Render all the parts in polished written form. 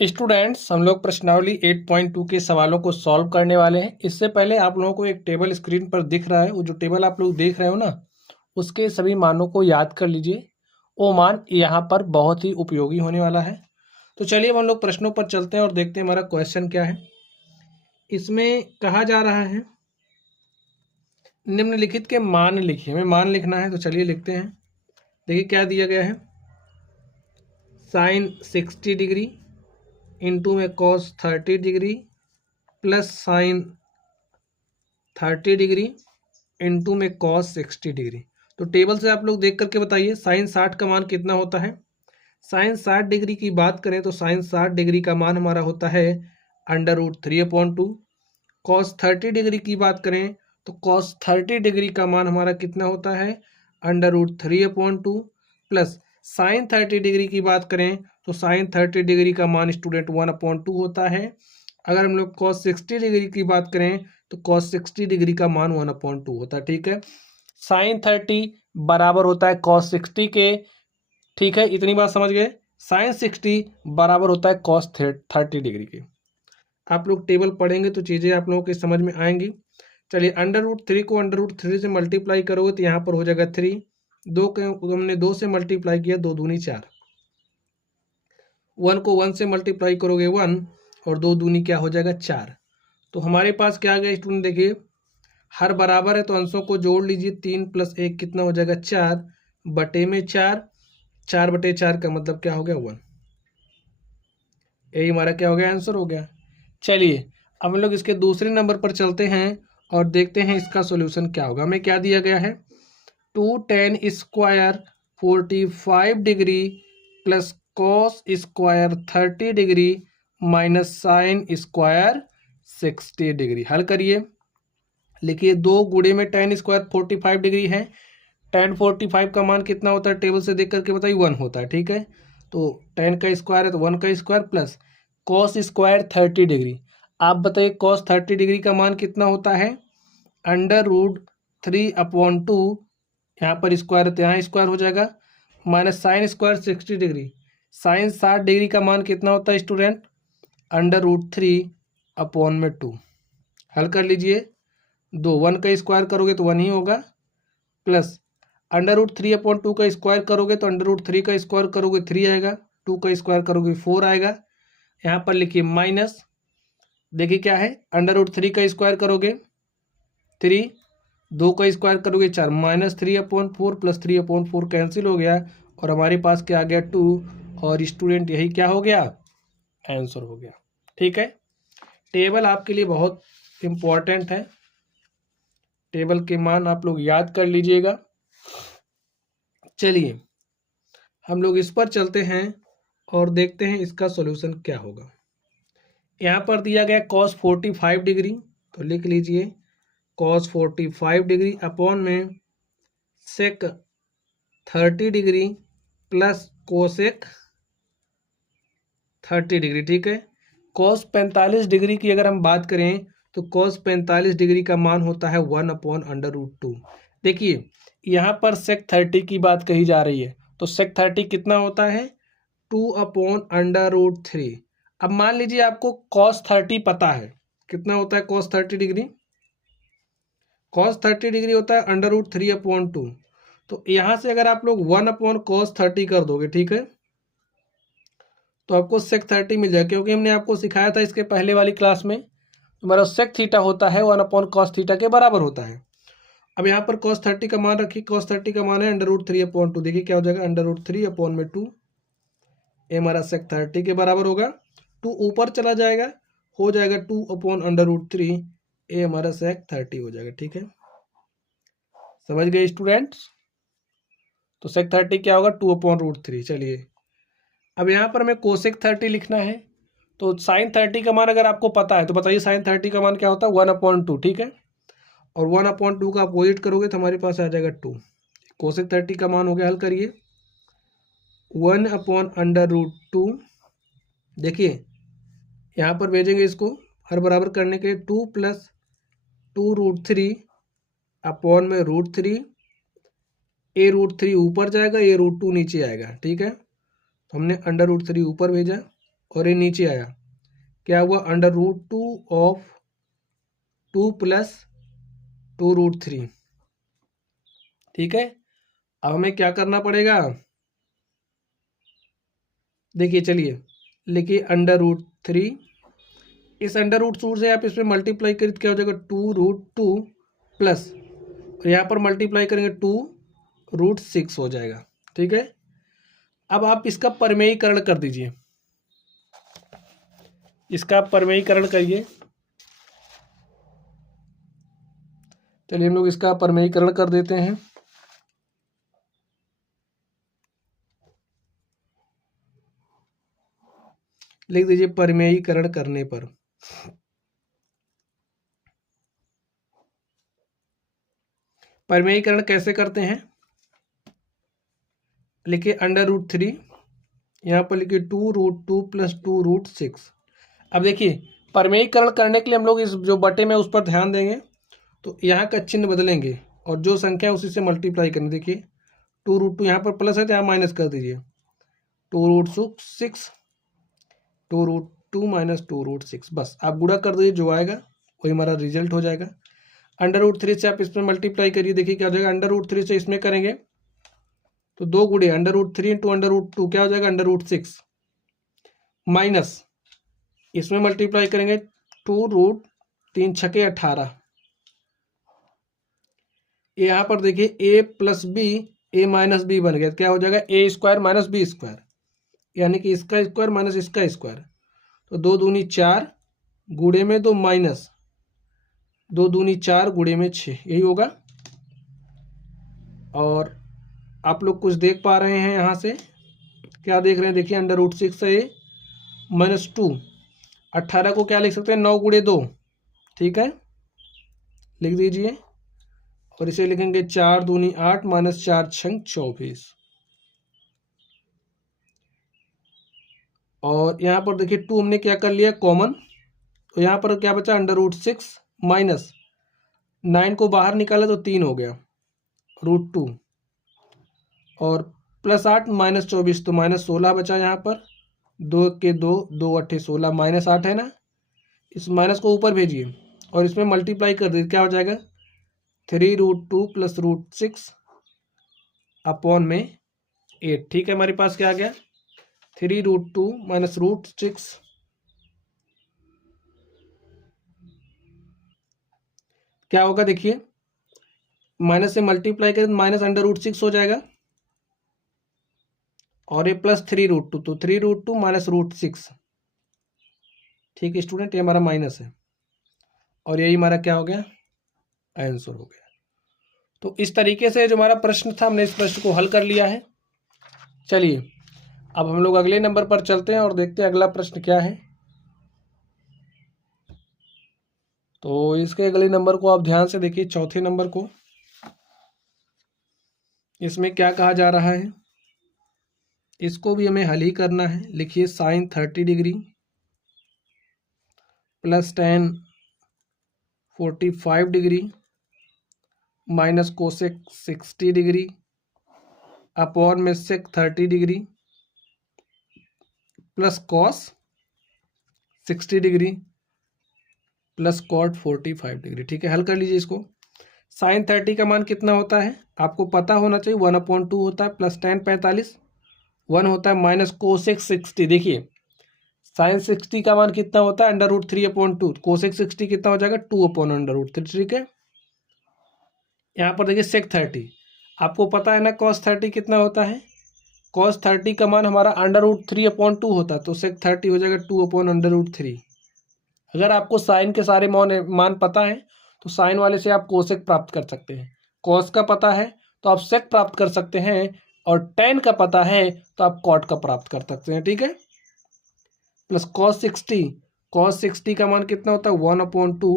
Students, हम लोग प्रश्नावली 8.2 के सवालों को सॉल्व करने वाले हैं। इससे पहले आप लोगों को एक टेबल स्क्रीन पर दिख रहा है। वो जो टेबल आप लोग देख रहे हो ना, उसके सभी मानों को याद कर लीजिए। वो मान यहाँ पर बहुत ही उपयोगी होने वाला है। तो चलिए अब हम लोग प्रश्नों पर चलते हैं और देखते हैं हमारा क्वेश्चन क्या है। इसमें कहा जा रहा है निम्नलिखित के मान लिखिए। हमें मान लिखना है, तो चलिए लिखते हैं। देखिए क्या दिया गया है, साइन 60 डिग्री इंटू में cos 30 degree plus sign 30 degree into में कॉस 60 डिग्री। तो टेबल से आप लोग देख करके बताइए साइन 60 का मान कितना होता है। साइन 60 डिग्री की बात करें तो साइन 60 डिग्री का मान हमारा होता है √3/2। कॉस 30 डिग्री की बात करें तो कॉस 30 डिग्री का मान हमारा कितना होता है √3/2 प्लस साइन 30 डिग्री की बात करें तो साइन 30 डिग्री का मान स्टूडेंट 1/2 होता है। अगर हम लोग कॉस 60 डिग्री की बात करें तो कॉस 60 डिग्री का मान 1/2 होता है। ठीक है, साइन 30 बराबर होता है कॉस 60 के। ठीक है, इतनी बात समझ गए। साइन 60 बराबर होता है कॉस 30 डिग्री के। आप लोग टेबल पढ़ेंगे तो चीज़ें आप लोगों के समझ में आएंगी। चलिए √3 को √3 से मल्टीप्लाई करोगे तो यहाँ पर हो जाएगा 3। दो के हमने 2 से मल्टीप्लाई किया, 2 दूनी 4। 1 को 1 से मल्टीप्लाई करोगे 1 और 2 दूनी क्या हो जाएगा 4। तो हमारे पास क्या आ गया स्टूडेंट, देखिए हर बराबर है तो अंशों को जोड़ लीजिए। 3 + 1 कितना हो जाएगा 4 बटे में 4। 4/4 का मतलब क्या हो गया 1। यही हमारा क्या हो गया, आंसर हो गया। चलिए अब हम लोग इसके दूसरे नंबर पर चलते हैं और देखते हैं इसका सॉल्यूशन क्या होगा। हमें क्या दिया गया है, 2 tan square 45 degree plus cos square 30 degree minus sine square 60 degree. हल करिए, लिखिए 2 गुणे में tan स्क्वायर 45 डिग्री है। tan 45 का मान कितना होता है, टेबल से देख करके बताइए 1 होता है। ठीक है, तो tan का स्क्वायर है तो 1 का square plus cos square 30 degree. आप बताइए कॉस 30 डिग्री का मान कितना होता है √3/2। यहाँ पर स्क्वायर है तो यहाँ स्क्वायर हो जाएगा, minus sine square 60 degree. Sine 60 degree का मान कितना होता है स्टूडेंट √3/2। हल कर लीजिए, 1 का स्क्वायर करोगे तो 1 ही होगा, प्लस √3/2 का स्क्वायर करोगे तो √3 का स्क्वायर करोगे 3 आएगा, 2 का स्क्वायर करोगे 4 आएगा। यहाँ पर लिखिए माइनस, देखिए क्या है, √3 का स्क्वायर करोगे 3, 2 का स्क्वायर करोगे 4, -3/4 प्लस 3/4 कैंसिल हो गया और हमारे पास क्या आ गया 2। और स्टूडेंट यही क्या हो गया, आंसर हो गया। ठीक है, टेबल आपके लिए बहुत इम्पोर्टेंट है। टेबल के मान आप लोग याद कर लीजिएगा। चलिए हम लोग इस पर चलते हैं और देखते हैं इसका सॉल्यूशन क्या होगा। यहाँ पर दिया गया cos 45 डिग्री, तो लिख लीजिए cos 45 डिग्री अपॉन में sec 30 degree plus cosec 30 degree. ठीक है, cos 45 डिग्री की अगर हम बात करें तो cos 45 डिग्री का मान होता है 1/√2। देखिए यहाँ पर sec 30 की बात कही जा रही है, तो sec 30 कितना होता है 2/√3। अब मान लीजिए आपको cos 30 पता है, कितना होता है cos 30 डिग्री, cos 30 डिग्री होता है √3/2। तो यहाँ से अगर आप लोग 1/cos 30 कर दोगे, ठीक है, तो आपको sec 30 मिल जाएगा, क्योंकि हमने आपको सिखाया था इसके पहले वाली क्लास में हमारा sec थीटा होता है 1/cos थीटा के बराबर होता है। अब यहाँ पर cos 30 का मान रखिए, cos 30 का मान है √3/2। देखिए क्या हो जाएगा √3/2, ये हमारा sec 30 के बराबर होगा। 2 ऊपर चला जाएगा, हो जाएगा 2/√3, ये हमारा sec 30 हो जाएगा। ठीक है, समझ गए स्टूडेंट्स। तो sec 30 क्या होगा 2/√3। चलिए अब यहाँ पर हमें cosec 30 लिखना है, तो sin 30 का मान अगर आपको पता है तो बताइए sin 30 का मान क्या होता है 1/2। ठीक है, और 1/2 का अपोजिट करोगे तो हमारे पास आ जाएगा 2। cosec 30 का मान हो गया, हल करिए 1/√2। देखिए यहाँ पर भेजेंगे इसको हर बराबर करने के लिए, 2 + 2√3 अपॉन में √3। ये √3 ऊपर जाएगा, ये √2 नीचे आएगा। ठीक है, तो हमने √3 ऊपर भेजा और ये नीचे आया, क्या हुआ, अंडर रूट 2 ऑफ 2 प्लस 2√3। ठीक है, अब हमें क्या करना पड़ेगा, देखिए चलिए लिखिए अंडर रूट 3, इस अंडर रूट से आप इसमें मल्टीप्लाई करिए तो क्या हो जाएगा 2√2 प्लस, और यहाँ पर मल्टीप्लाई करेंगे 2√6 हो जाएगा। ठीक है, अब आप इसका परमेयीकरण कर दीजिए, इसका परमेयीकरण करिए। चलिए हम लोग इसका परमेयीकरण कर देते हैं। लिख दीजिए परमेयीकरण करने पर, परमेयीकरण कैसे करते हैं, लिखिए अंडर रूट 3, यहाँ पर लिखिए 2√2 प्लस 2√6। अब देखिए परमेयीकरण करने के लिए हम लोग इस जो बटे में उस पर ध्यान देंगे, तो यहाँ का चिन्ह बदलेंगे और जो संख्या है उसी से मल्टीप्लाई करेंगे। देखिए 2√2 यहाँ पर प्लस है तो यहाँ माइनस कर दीजिए, 2√6, 2√2 माइनस 2√6, बस आप गुणा कर दीजिए, जो आएगा वही हमारा रिजल्ट हो जाएगा। अंडर रूट 3 से आप इसमें मल्टीप्लाई करिए, देखिए क्या हो जाएगा, अंडर रूट 3 से इसमें करेंगे तो 2 गुणे under root 3 into under root 2 क्या हो जाएगा अंडर रूट 6, माइनस इसमें मल्टीप्लाई करेंगे 2√3 × 6 = 18। यहाँ पर देखिए A plus B, A minus B बन गया, क्या हो जाएगा a² माइनस b², यानी कि इसका स्क्वायर माइनस इसका स्क्वायर, तो 2 दूनी 4 गुणे में 2 माइनस 2 दूनी 4 गुणे में 6, यही होगा। और आप लोग कुछ देख पा रहे हैं यहाँ से, क्या देख रहे हैं, देखिए अंडर रूट 6 से -2, 18 को क्या लिख सकते हैं 9 गुणे 2, ठीक है, लिख दीजिए, और इसे लिखेंगे 4 दूनी 8 माइनस 4 छंग 24। और यहाँ पर देखिए 2 हमने क्या कर लिया कॉमन, तो यहाँ पर क्या बचा अंडर रूट 6 माइनस 9 को बाहर निकाला तो 3 हो गया √2, और प्लस 8 माइनस 24 तो -16 बचा यहाँ पर, 2 के 2, 2 8 16, -8 है ना, इस माइनस को ऊपर भेजिए और इसमें मल्टीप्लाई कर दीजिए, क्या हो जाएगा 3√2 प्लस √6 अपॉन में 8। ठीक है, हमारे पास क्या आ गया 3√2 माइनस √6, क्या होगा देखिए, माइनस से मल्टीप्लाई करें तो माइनस अंडर रूट 6 हो जाएगा, और ये प्लस 3√2, तो 3√2 माइनस √6। ठीक है स्टूडेंट, ये हमारा माइनस है, और यही हमारा क्या हो गया आंसर हो गया। तो इस तरीके से जो हमारा प्रश्न था, हमने इस प्रश्न को हल कर लिया है। चलिए अब हम लोग अगले नंबर पर चलते हैं और देखते हैं अगला प्रश्न क्या है। तो इसके अगले नंबर को आप ध्यान से देखिए, चौथे नंबर को, इसमें क्या कहा जा रहा है, इसको भी हमें हल ही करना है। लिखिए sine 30 degree plus tan 45 degree minus cosec 60 degree upon में sec 30 degree plus cos 60 degree plus cot 45 degree. ठीक है, हल कर लीजिए इसको। साइन 30 का मान कितना होता है आपको पता होना चाहिए, 1/2 होता है, प्लस टेन 45, 1 होता है, माइनस कोसेक 60। देखिए साइन 60 का मान कितना होता है अंडर रूट 3/2, कोसेक 60 कितना हो जाएगा 2/√3। ठीक है, यहाँ पर देखिए सेक 30, आपको पता है ना कॉस 30 कितना होता है, कॉस 30 का मान हमारा अंडर रूट 3/2 होता है, तो सेक 30 हो जाएगा 2/√3। अगर आपको साइन के सारे मान पता है तो साइन वाले से आप कोसेक प्राप्त कर सकते हैं, कॉस का पता है तो आप सेक प्राप्त कर सकते हैं, और टेन का पता है तो आप कॉट का प्राप्त कर सकते हैं। ठीक है, प्लस कॉस 60 का मान कितना होता है 1/2,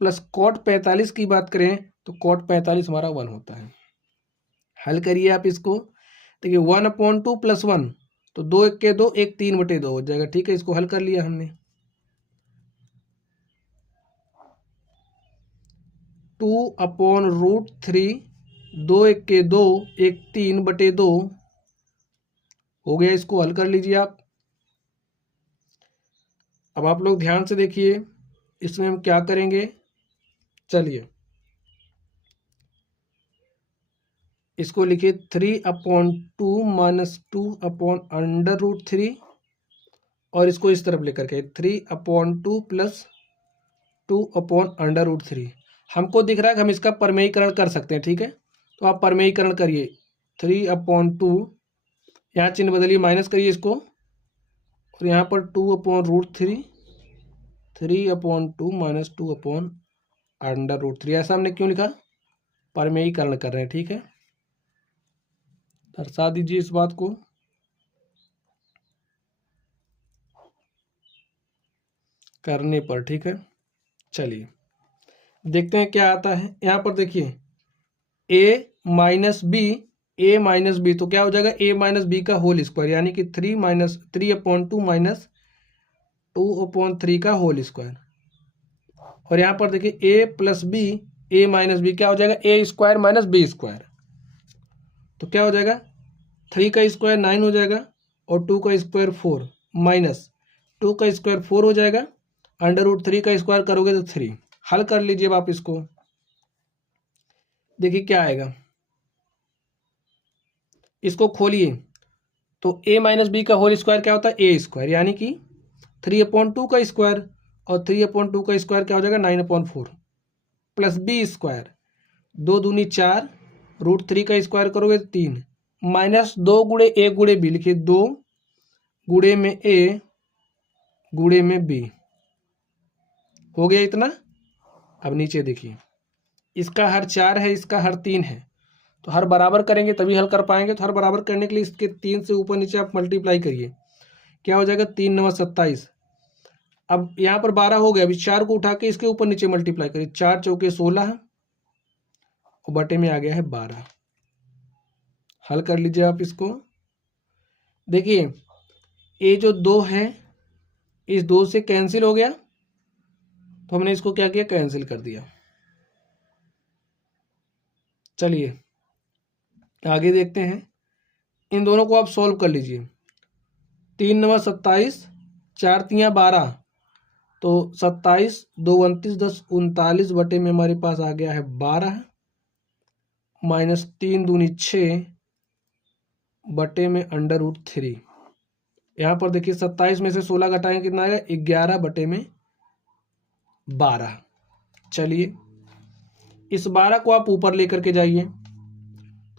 प्लस कॉट 45 की बात करें तो कॉट 45 हमारा 1 होता है। हल करिए आप इसको, देखिए 1/2 प्लस 1, तो 2 1 के 2, 1 3/2 हो जाएगा। ठीक है, इसको हल कर लिया हमने। 2/√3, 2 1 के 2, 1 3/2 हो गया, इसको हल कर लीजिए आप। अब आप लोग ध्यान से देखिए, इसमें हम क्या करेंगे। चलिए इसको लिखिए 3/2 - 2/√3 और इसको इस तरफ लेकर के 3/2 + 2/√3। हमको दिख रहा है कि हम इसका परमेयीकरण कर सकते हैं, ठीक है। तो आप परमेयीकरण करिए 3/2, यहाँ चिन्ह बदलिए, माइनस करिए इसको, और यहाँ पर 2/√3, 3/2 - 2/√3। ऐसा हमने क्यों लिखा, परमेयीकरण कर रहे हैं, ठीक है। दर्शा दीजिए इस बात को। करने पर, ठीक है। चलिए देखते हैं क्या आता है। यहाँ पर देखिए a - b, a - b, तो क्या हो जाएगा a - b का होल स्क्वायर, यानी कि 3/2 - 2/3 का होल स्क्वायर। और यहाँ पर देखिए a + b, a - b क्या हो जाएगा a² - b²। तो क्या हो जाएगा 3 का स्क्वायर 9 हो जाएगा, और 2 का स्क्वायर 4, माइनस 2 का स्क्वायर 4 हो जाएगा, √3 का स्क्वायर करोगे तो 3। हल कर लीजिए अब आप इसको, देखिए क्या आएगा। इसको खोलिए तो a - b का होल स्क्वायर क्या होता है a², यानी कि 3/2 का स्क्वायर, और 3/2 का स्क्वायर क्या हो जाएगा 9/4 प्लस b², 2 दूनी 4, √3 का स्क्वायर करोगे तो 3, माइनस 2 गुणे a गुणे b, लिखिए 2 गुणे में a गुणे में b, हो गया इतना। अब नीचे देखिए, इसका हर 4 है, इसका हर 3 है, तो हर बराबर करेंगे तभी हल कर पाएंगे। तो हर बराबर करने के लिए इसके 3 से ऊपर नीचे आप मल्टीप्लाई करिए, क्या हो जाएगा 3 × 9 = 27। अब यहाँ पर 12 हो गया, अभी 4 को उठा के इसके ऊपर नीचे मल्टीप्लाई करिए, 4 चौके 16 और बटे में आ गया है 12। हल कर लीजिए आप इसको। देखिए ये जो 2 है इस 2 से कैंसिल हो गया, तो हमने इसको क्या किया कैंसिल कर दिया। चलिए आगे देखते हैं, इन दोनों को आप सॉल्व कर लीजिए। 3 × 9 = 27, 4 × 3 = 12, तो 27, 2 × 29, 10 39 बटे में हमारे पास आ गया है 12, माइनस 3 दूनी 6 बटे में √3। यहाँ पर देखिए 27 में से 16 घटाएंगे कितना आएगा 11 बटे में 12। चलिए इस 12 को आप ऊपर लेकर के जाइए,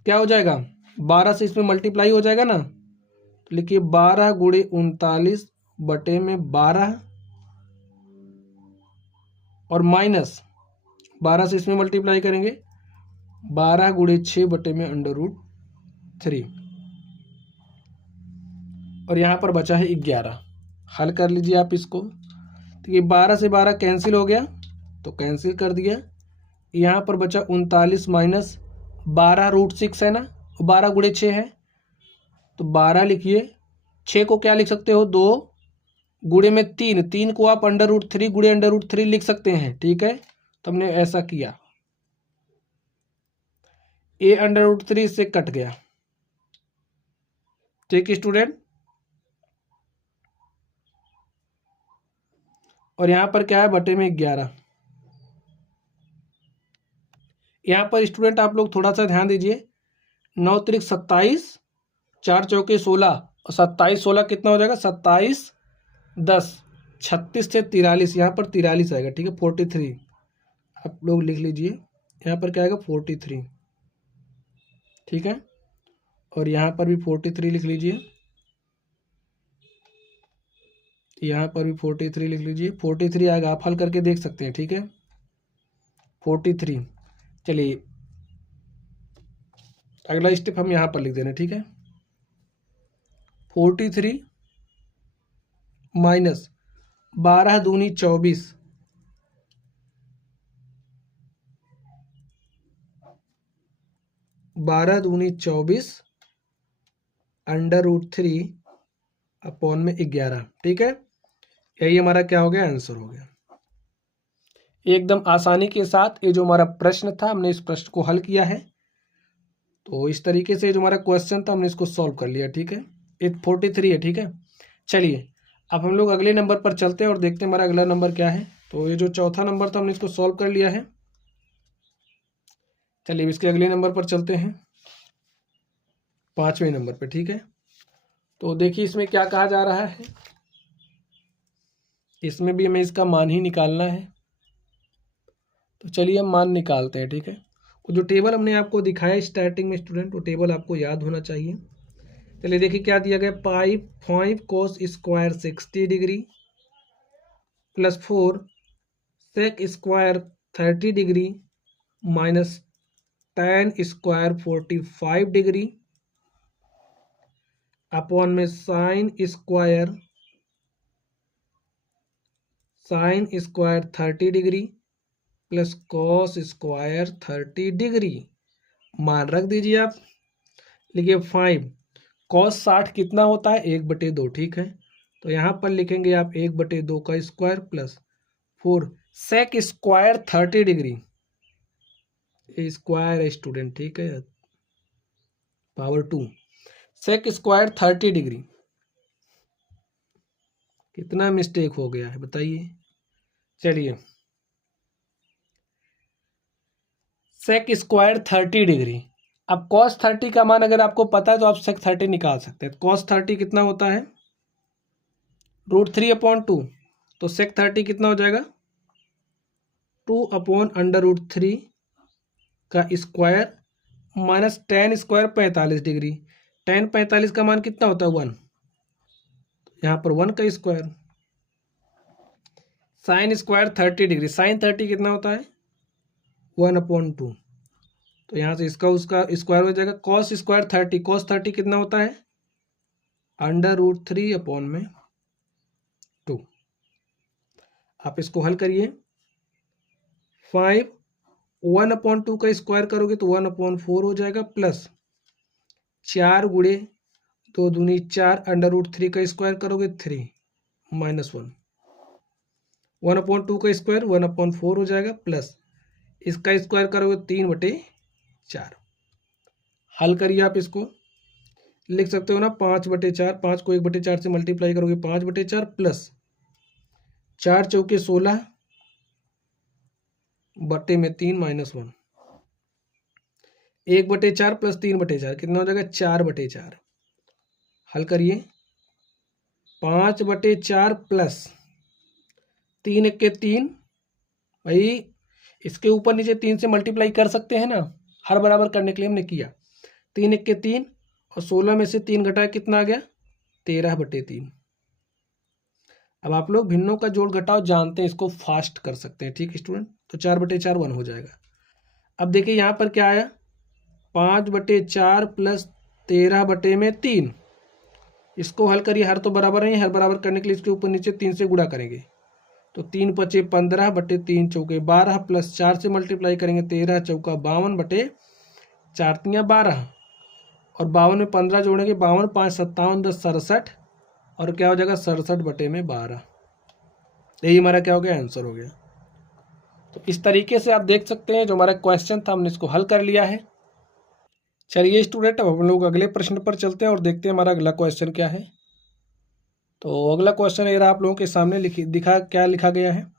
क्या हो जाएगा 12 से इसमें मल्टीप्लाई हो जाएगा ना, तो लिखिए 12 गुणे 39 बटे में 12, और माइनस 12 से इसमें मल्टीप्लाई करेंगे 12 गुणे 6 बटे में √3, और यहाँ पर बचा है 11। हल कर लीजिए आप इसको। तो ये 12 से 12 कैंसिल हो गया, तो कैंसिल कर दिया। यहाँ पर बचा 39 माइनस 12 √6 है ना, 12 गुणे 6 है, तो 12 लिखिए। 6 को क्या लिख सकते हो 2 गुणे में 3, 3 को आप √3 गुणे √3 लिख सकते हैं, ठीक है। तो हमने ऐसा किया, a √3 से कट गया, ठीक स्टूडेंट। और यहाँ पर क्या है बटे में 11। यहाँ पर स्टूडेंट आप लोग थोड़ा सा ध्यान दीजिए, 9 × 27, 4 चौके 16, और 27 16 कितना हो जाएगा 27 10, 36 से 43, यहाँ पर 43 आएगा, ठीक है 43। आप लोग लिख लीजिए, यहाँ पर क्या आएगा 43, ठीक है। और यहाँ पर भी 43 लिख लीजिए, यहाँ पर भी 43 लिख लीजिए, 43 आएगा, आप हल करके देख सकते हैं, ठीक है 43। चलिए अगला स्टेप हम यहाँ पर लिख दे रहे हैं, ठीक है 43 माइनस 12 दूनी 24, 12 दूनी 24 √3 अपॉन में 11, ठीक है। यही हमारा क्या हो गया आंसर हो गया। एकदम आसानी के साथ ये जो हमारा प्रश्न था हमने इस प्रश्न को हल किया है। तो इस तरीके से जो हमारा क्वेश्चन था हमने इसको सॉल्व कर लिया, ठीक है। 43 है, ठीक है। चलिए अब हम लोग अगले नंबर पर चलते हैं और देखते हैं हमारा अगला नंबर क्या है। तो ये जो चौथा नंबर था हमने इसको सॉल्व कर लिया है। चलिए इसके अगले नंबर पर चलते हैं, 5वें नंबर पे। ठीक है, तो देखिए इसमें क्या कहा जा रहा है। इसमें भी हमें इसका मान ही निकालना है, तो चलिए हम मान निकालते हैं। ठीक है, तो जो टेबल हमने आपको दिखाया स्टार्टिंग में स्टूडेंट, वो टेबल आपको याद होना चाहिए। चलिए देखिए क्या दिया गया, 5 cos square 60 degree plus 4 sec square 30 degree minus tan square 45 degree upon में sine square 30 degree plus cos square 30 degree. मान रख दीजिए आप। लिखिए 5 कॉस 60 कितना होता है, 1/2। ठीक है, तो यहाँ पर लिखेंगे आप 1/2 का square plus 4 sec square 30 degree, square है स्टूडेंट। ठीक है, पावर 2 सेक स्क्वायर 30 डिग्री। कितना मिस्टेक हो गया है बताइए। चलिए सेक स्क्वायर 30 डिग्री। अब कॉस 30 का मान अगर आपको पता है तो आप सेक 30 निकाल सकते हैं। कॉस 30 कितना होता है, √3/2। तो सेक 30 कितना हो जाएगा, 2/√3 का square minus tan square 45 degree. tan 45 का मान कितना होता है, 1। यहाँ पर 1 का square. Sine square 30 degree, sine 30 कितना होता है, 1/2। तो यहाँ से इसका उसका स्क्वायर हो जाएगा। कॉस स्क्वायर 30, कॉस 30 कितना होता है, √3/2। आप इसको हल करिए। 5 1/2 का स्क्वायर करोगे तो 1/4 हो जाएगा, प्लस 4 गुणे 2 दूनी 4 √3 का स्क्वायर करोगे 3 माइनस 1। 1/2 का स्क्वायर 1/4 हो जाएगा, प्लस इसका स्क्वायर करोगे 3/4। हल करिए आप इसको, लिख सकते हो ना 5/4। 5 को 1/4 से मल्टीप्लाई करोगे 5/4 प्लस 4 चौके 16 बटे में 3 माइनस 1। 1/4 प्लस 3/4 कितना हो जाएगा, 4/4। हल करिए, 5/4 प्लस 3 1 के 3। भाई इसके ऊपर नीचे 3 से मल्टीप्लाई कर सकते हैं ना, हर बराबर करने के लिए हमने किया। 3 1 के 3 और 16 में से 3 घटाया कितना आ गया, 13/3। अब आप लोग भिन्नों का जोड़ घटाव जानते हैं, इसको फास्ट कर सकते हैं। ठीक है स्टूडेंट, तो 4/4 1 हो जाएगा। अब देखिए यहाँ पर क्या आया, 5/4 प्लस 13/3। इसको हल करिए, हर तो बराबर है, हर बराबर करने के लिए इसके ऊपर नीचे 3 से गुणा करेंगे। तो 3 5 15/3 चौके 12 प्लस 4 से मल्टीप्लाई करेंगे 13 चौका 52/4 3 12 और 52 में 15 जोड़ेंगे 52 5 57 10 67 और क्या हो जाएगा 67/12। यही हमारा क्या हो गया, आंसर हो गया। तो इस तरीके से आप देख सकते हैं जो हमारा क्वेश्चन था हमने इसको हल कर लिया है। चलिए स्टूडेंट, अब हम लोग अगले प्रश्न पर चलते हैं और देखते हैं हमारा अगला क्वेश्चन क्या है। तो अगला क्वेश्चन ये रहा आप लोगों के सामने क्या लिखा गया है।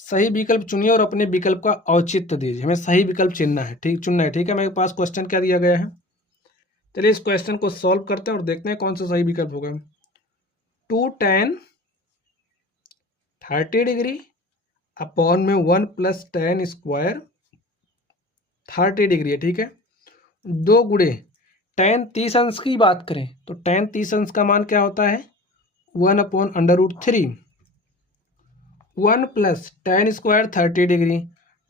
सही विकल्प चुनिए और अपने विकल्प का औचित्य दीजिए। हमें सही विकल्प चुनना है। ठीक है, मेरे पास क्वेश्चन क्या दिया गया है। चलिए इस क्वेश्चन को सॉल्व करते हैं और देखते हैं कौन सा सही विकल्प होगा। 2 tan 30 डिग्री अपॉन में 1 प्लस tan स्क्वायर 30 डिग्री है। ठीक है, 2 गुणे tan 30 अंश की बात करें तो tan 30 अंश का मान क्या होता है, 1/√3। 1 plus tan square 30 degree,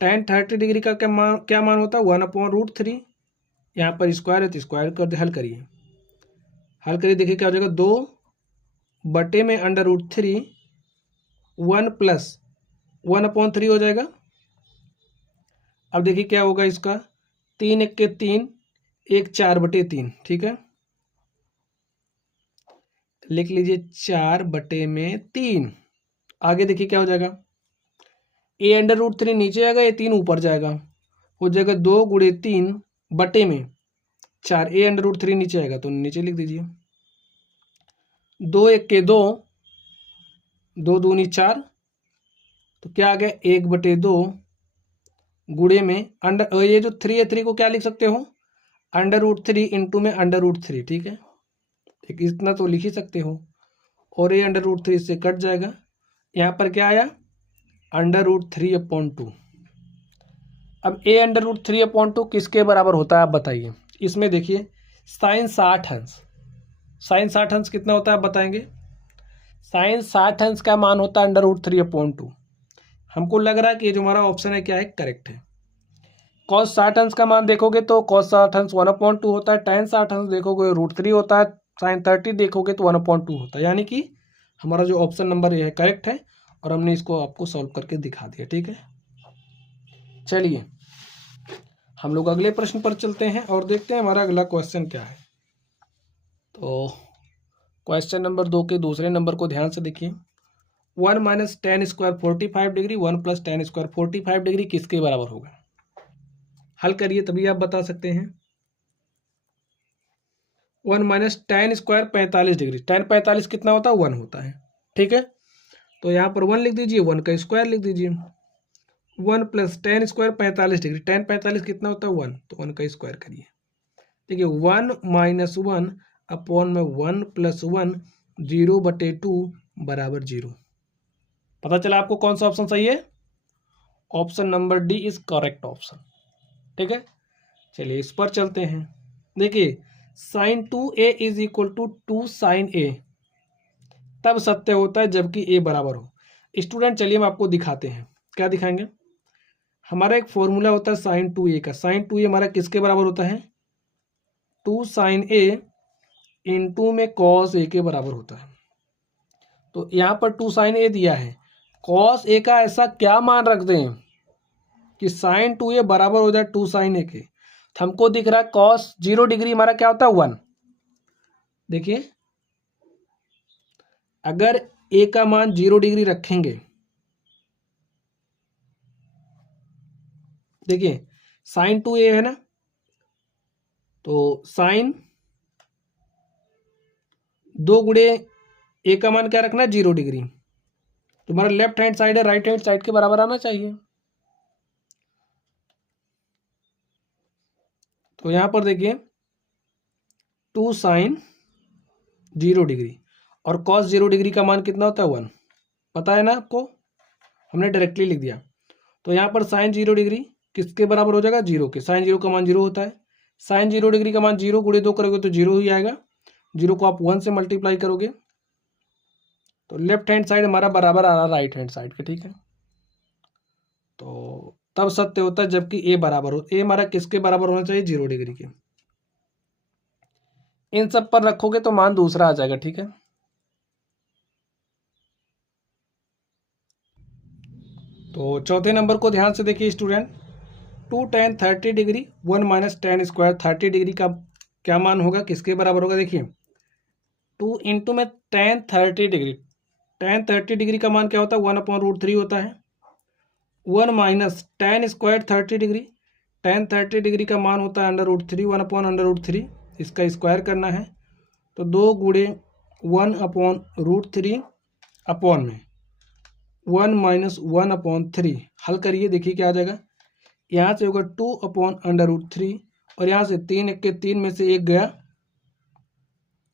tan 30 degree का क्या मान होता है, 1/√3। यहाँ पर स्क्वायर है तो स्क्वायर कर हल करिए। देखिए क्या हो जाएगा, 2 बटे में √3 1 प्लस 1/3 हो जाएगा। अब देखिए क्या होगा इसका, 3 1 के 3 1 4/3। ठीक है, लिख लीजिए 4/3। आगे देखिए क्या हो जाएगा, a√3 नीचे आएगा, ये 3 ऊपर जाएगा, हो जाएगा 2 गुणे 3 बटे में 4। a√3 नीचे आएगा तो नीचे लिख दीजिए। 2 1 के 2 2 दूनी 4, तो क्या आ गया 1/2 गुणे में अंडर, ये जो 3 है 3 को क्या लिख सकते हो √3 इंटू में √3, ठीक है, एक इतना तो लिख ही सकते हो, और ये √3 से कट जाएगा। यहाँ पर क्या आया √3/2। अब a √3/2 किसके बराबर होता है आप बताइए। इसमें देखिए साइन 60 अंश, साइन 60 अंश कितना होता है आप बताएंगे। साइन 60 अंश का मान होता है √3/2। हमको लग रहा है कि ये जो हमारा ऑप्शन है क्या है करेक्ट है। कॉस 60 अंश का मान देखोगे तो कॉस 60 अंश 1/2 होता है, tan 60 अंश देखोगे √3 होता है, साइन 30 देखोगे तो 1/2 होता है, यानी कि हमारा जो ऑप्शन नंबर ये है करेक्ट है, और हमने इसको आपको सॉल्व करके दिखा दिया, ठीक है। चलिए हम लोग अगले प्रश्न पर चलते हैं और देखते हैं हमारा अगला क्वेश्चन क्या है। तो क्वेश्चन नंबर 2 के दूसरे नंबर को ध्यान से देखिए। 1 - tan² 45 डिग्री, 1 + tan² 45 डिग्री किसके बराबर होगा। हल करिए तभी आप बता सकते हैं। 1 - tan² 45 डिग्री, tan 45 कितना होता है 1 होता है, ठीक है, तो यहाँ पर 1 लिख दीजिए, 1 का स्क्वायर लिख दीजिए। 1 + tan² 45 डिग्री, tan 45 कितना होता है 1, तो 1 का स्क्वायर करिए। देखिए 1 - 1 अपॉन में 1 + 1 0/2 बराबर 0। पता चला आपको कौन सा ऑप्शन सही है। Option number D is correct option, ठीक है। चलिए इस पर चलते हैं। देखिए sin 2a = 2 sin a तब सत्य होता है जबकि a बराबर हो। स्टूडेंट चलिए हम आपको दिखाते हैं, क्या दिखाएंगे। हमारा एक फॉर्मूला होता है sin 2a का, sin 2a हमारा किसके बराबर होता है 2 sin a इंटू में cos a के बराबर होता है। तो यहाँ पर 2 sin a दिया है, cos a का ऐसा क्या मान रख दें कि sin 2a बराबर हो जाए 2 sin a के। तो हमको दिख रहा है cos 0 डिग्री हमारा क्या होता है 1। देखिए अगर a का मान 0 डिग्री रखेंगे, देखिए sin 2a है ना, तो sin 2 गुणे a का मान क्या रखना है 0 डिग्री, तो हमारा लेफ्ट हैंड साइड है राइट हैंड साइड के बराबर आना चाहिए। तो यहां पर देखिए 2 sin 0 डिग्री और cos 0 डिग्री का मान कितना होता है 1, पता है ना आपको, हमने डायरेक्टली लिख दिया। तो यहाँ पर sin 0 डिग्री किसके बराबर हो जाएगा 0 के, sin 0 का मान 0 होता है, sin 0 डिग्री का मान 0 गुणे 2 करोगे तो 0 ही आएगा, 0 को आप 1 से मल्टीप्लाई करोगे तो लेफ्ट हैंड साइड हमारा बराबर आ रहा है राइट हैंड साइड के, ठीक है। तो तब सत्य होता है जबकि a बराबर हो, a हमारा किसके बराबर होना चाहिए 0 डिग्री के। इन सब पर रखोगे तो मान दूसरा आ जाएगा, ठीक है। तो चौथे नंबर को ध्यान से देखिए student. 2 tan 30 degree 1 - tan² 30 degree का क्या मान होगा किसके बराबर होगा। देखिए 2 इंटू में tan 30 डिग्री, tan 30 डिग्री का मान क्या होता है 1/√3 होता है। 1 - tan² 30 डिग्री, tan 30 डिग्री का मान होता है √3, 1/√3, इसका स्क्वायर करना है तो 2 गुणे 1/√3 अपॉन में 1 - 1/3 हल करिए, देखिए क्या आ जाएगा। यहाँ से होगा 2/√3 और यहाँ से 3 1 के 3 में से 1 गया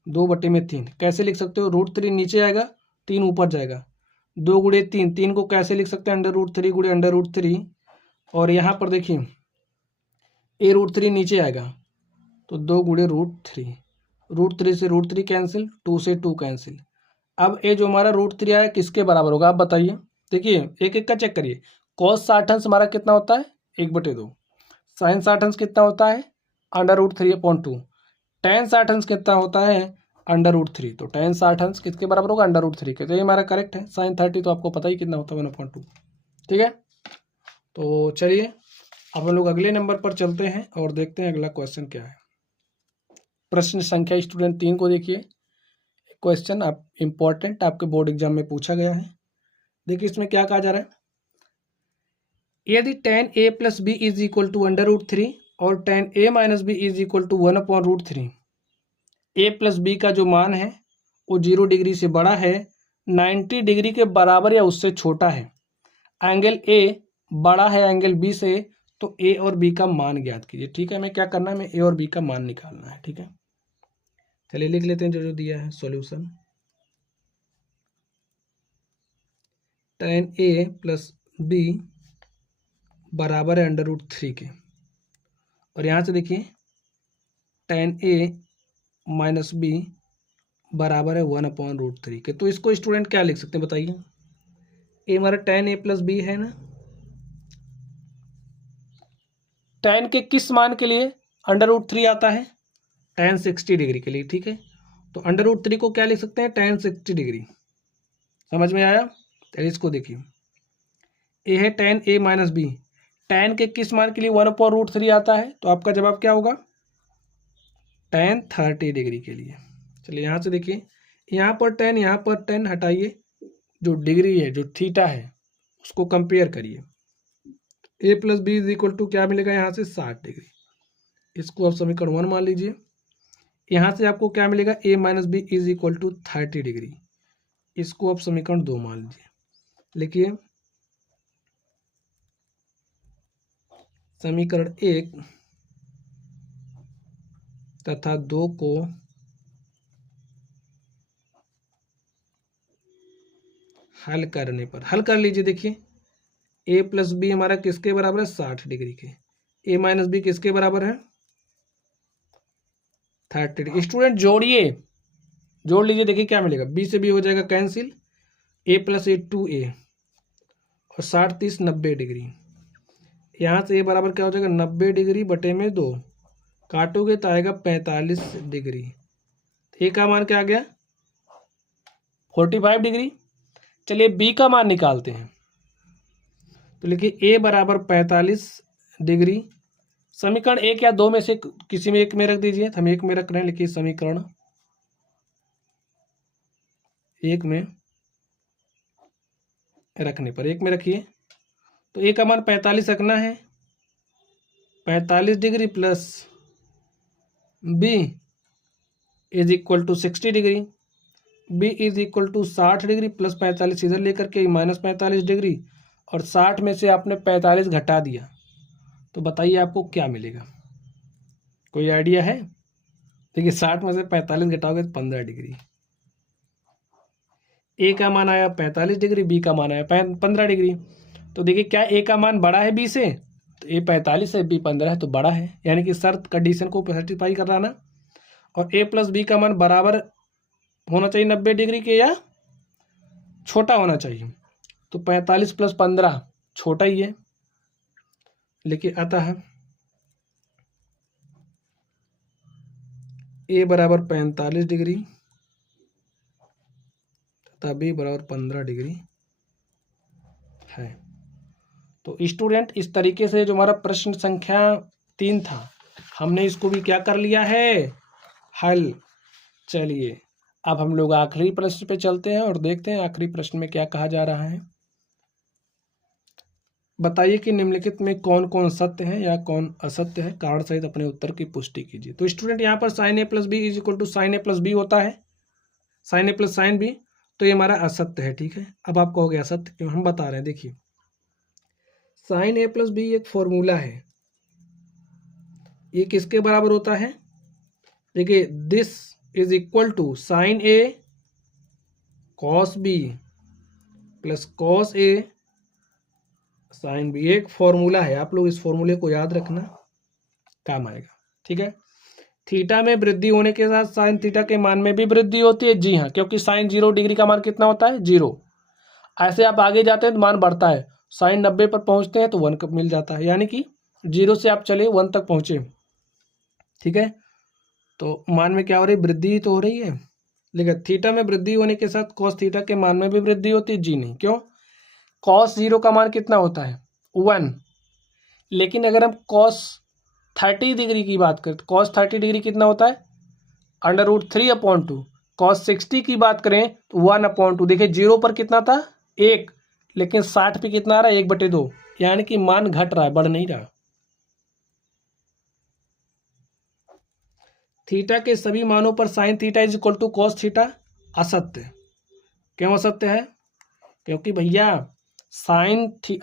2/3। कैसे लिख सकते हो √3 नीचे आएगा 3 ऊपर जाएगा, 2 गुणे 3, 3 को कैसे लिख सकते हैं √3 गुणे √3, और यहाँ पर देखिए a√3 नीचे आएगा तो 2 गुणे √3, √3 से √3 कैंसिल, 2 से 2 कैंसिल। अब ये जो हमारा √3 आया किसके बराबर होगा आप बताइए। देखिए एक एक का चेक करिए। cos 60 अंश हमारा कितना होता है 1/2, sin 60 अंश कितना होता है √3/2, tan 60 अंश कितना होता है √3, तो tan 60 अंश किसके बराबर होगा √3 के, तो ये हमारा करेक्ट है। sin 30 तो आपको पता ही कितना होता है 1/2, ठीक है। तो चलिए अब हम लोग अगले नंबर पर चलते हैं और देखते हैं अगला क्वेश्चन क्या है। प्रश्न संख्या स्टूडेंट 3 को देखिए, क्वेश्चन आप इंपॉर्टेंट आपके बोर्ड एग्जाम में पूछा गया है। देखिए इसमें क्या कहा जा रहा है, यदि tan a + b = √3 और tan a - b = 1/√3, a + b का जो मान है वो 0 डिग्री से बड़ा है 90 डिग्री के बराबर या उससे छोटा है, एंगल ए बड़ा है एंगल बी से, तो ए और बी का मान ज्ञात कीजिए। ठीक है, हमें क्या करना है, हमें ए और बी का मान निकालना है। ठीक है, चलिए लिख लेते हैं जो जो दिया है solution. tan a plus B बराबर है √3 के, और यहाँ से देखिए tan a माइनस बी बराबर है 1/√3 के। तो इसको स्टूडेंट क्या लिख सकते हैं बताइए, ए हमारा tan a प्लस बी है ना, tan के किस मान के लिए √3 आता है, tan 60 डिग्री के लिए। ठीक है, तो √3 को क्या लिख सकते हैं, tan 60 डिग्री। समझ में आया, चलिए इसको देखिए, ए है tan a minus B, tan के किस मान के लिए 1/√3 आता है, तो आपका जवाब क्या होगा, tan 30 डिग्री के लिए। चलिए यहाँ से देखिए, यहाँ पर tan हटाइए, जो डिग्री है जो थीटा है उसको कंपेयर करिए, a plus B is equal to क्या मिलेगा, यहाँ से 60 डिग्री। इसको आप समीकरण 1 मान लीजिए। यहाँ से आपको क्या मिलेगा, a minus B is equal to 30 degree. इसको आप समीकरण 2 मान लीजिए। लिखिए, समीकरण 1 तथा 2 को हल करने पर, हल कर लीजिए। देखिए a प्लस बी हमारा किसके बराबर है, 60 डिग्री के, a माइनस बी किसके बराबर है, 30 डिग्री। स्टूडेंट जोड़िए, जोड़ लीजिए, देखिए क्या मिलेगा, b से b हो जाएगा cancel, a plus A 2a और 60 30 90 डिग्री। यहाँ से a बराबर क्या हो जाएगा, 90 डिग्री बटे में 2, काटोगे तो आएगा 45 डिग्री। ए का मान क्या आ गया, 45 डिग्री। चलिए बी का मान निकालते हैं, तो लिखिए a बराबर 45 डिग्री। समीकरण 1 या 2 में से किसी में एक में रख दीजिए, हम एक में रख रहे हैं। लिखिए समीकरण 1 में रखने पर, एक में रखिए, तो a का मान 45 रखना है, 45 degree plus b is equal to 60 degree, b is equal to 60 degree plus 45 इधर लेकर के माइनस 45 डिग्री, और 60 में से आपने 45 घटा दिया, तो बताइए आपको क्या मिलेगा, कोई आइडिया है। देखिए 60 में से 45 घटाओगे तो 15 डिग्री। ए का मान आया 45 डिग्री, बी का मान आया 15 डिग्री। तो देखिए क्या ए का मान बड़ा है बी से, तो ए 45 है, बी 15 है, तो बड़ा है, यानी कि शर्त कंडीशन को सेटिस्फाई कराना। और ए प्लस बी का मान बराबर होना चाहिए 90 डिग्री के या छोटा होना चाहिए, तो 45 प्लस 15 छोटा ही है। लेकिन आता है ए बराबर 45 डिग्री तथा बी बराबर 15 डिग्री है। तो स्टूडेंट इस तरीके से जो हमारा प्रश्न संख्या 3 था, हमने इसको भी क्या कर लिया है, हल। चलिए अब हम लोग आखिरी प्रश्न पे चलते हैं और देखते हैं आखिरी प्रश्न में क्या कहा जा रहा है। बताइए कि निम्नलिखित में कौन कौन सत्य है या कौन असत्य है, कारण सहित अपने उत्तर की पुष्टि कीजिए। तो स्टूडेंट यहाँ पर sine A plus B is equal to sine A plus B होता है, sine A plus sine B, तो ये हमारा असत्य है। ठीक है, अब आप कहोगे असत्य क्यों, हम बता रहे हैं। देखिए साइन ए प्लस बी एक फॉर्मूला है, ये किसके बराबर होता है, देखिए this is equal to sine A cos B plus cos A sine B, एक फॉर्मूला है, आप लोग इस फॉर्मूले को याद रखना, काम आएगा। ठीक है, थीटा में वृद्धि होने के साथ साइन थीटा के मान में भी वृद्धि होती है, जी हाँ, क्योंकि साइन 0 डिग्री का मान कितना होता है, 0। ऐसे आप आगे जाते हैं तो मान बढ़ता है, साइन 90 पर पहुंचते हैं तो 1 कब मिल जाता है, यानी कि 0 से आप चले 1 तक पहुंचे। ठीक है, तो मान में क्या हो रही है, वृद्धि तो हो रही है। लेकिन थीटा में वृद्धि होने के साथ कॉस थीटा के मान में भी वृद्धि होती है, जी नहीं, क्यों, कॉस 0 का मान कितना होता है, 1। लेकिन अगर हम कॉस 30 डिग्री की बात करें तो कॉस 30 डिग्री कितना होता है, √3/2। कॉस 60 की बात करें तो 1/2। देखिए 0 पर कितना था, 1, लेकिन 60 पे कितना आ रहा है, 1/2, यानी कि मान घट रहा है, बढ़ नहीं रहा। थीटा के सभी मानों पर sine theta is equal to cos theta असत्य, क्यों असत्य है? क्योंकि भैया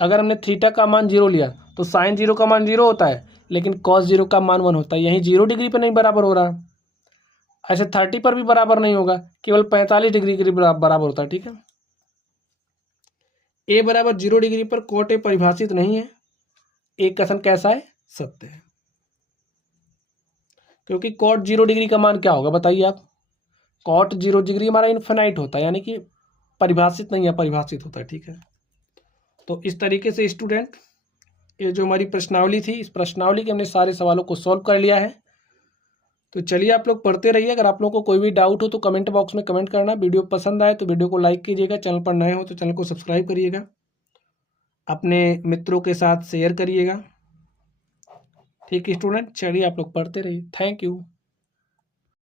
अगर हमने थीटा का मान 0 लिया तो साइन 0 का मान 0 होता है, लेकिन कॉस 0 का मान 1 होता है। यहीं 0 डिग्री पर नहीं बराबर हो रहा, ऐसे 30 पर भी बराबर नहीं होगा, केवल 45 डिग्री के बराबर होता है। ठीक है, ए बराबर 0 डिग्री पर कॉट ए परिभाषित नहीं है। एक कथन कैसा है? सत्य है। क्योंकि कॉट 0 डिग्री का मान क्या होगा बताइए आप? कॉट 0 डिग्री हमारा इन्फिनाइट होता है, यानी कि परिभाषित नहीं है, परिभाषित होता है। ठीक है, तो इस तरीके से स्टूडेंट ये जो हमारी प्रश्नावली थी, इस प्रश्नावली के हमने सारे सवालों को सॉल्व कर लिया है। तो चलिए आप लोग पढ़ते रहिए। अगर आप लोगों को कोई भी डाउट हो तो कमेंट बॉक्स में कमेंट करना। वीडियो पसंद आए तो वीडियो को लाइक कीजिएगा, चैनल पर नए हो तो चैनल को सब्सक्राइब करिएगा, अपने मित्रों के साथ शेयर करिएगा। ठीक है स्टूडेंट, चलिए आप लोग पढ़ते रहिए। Thank you.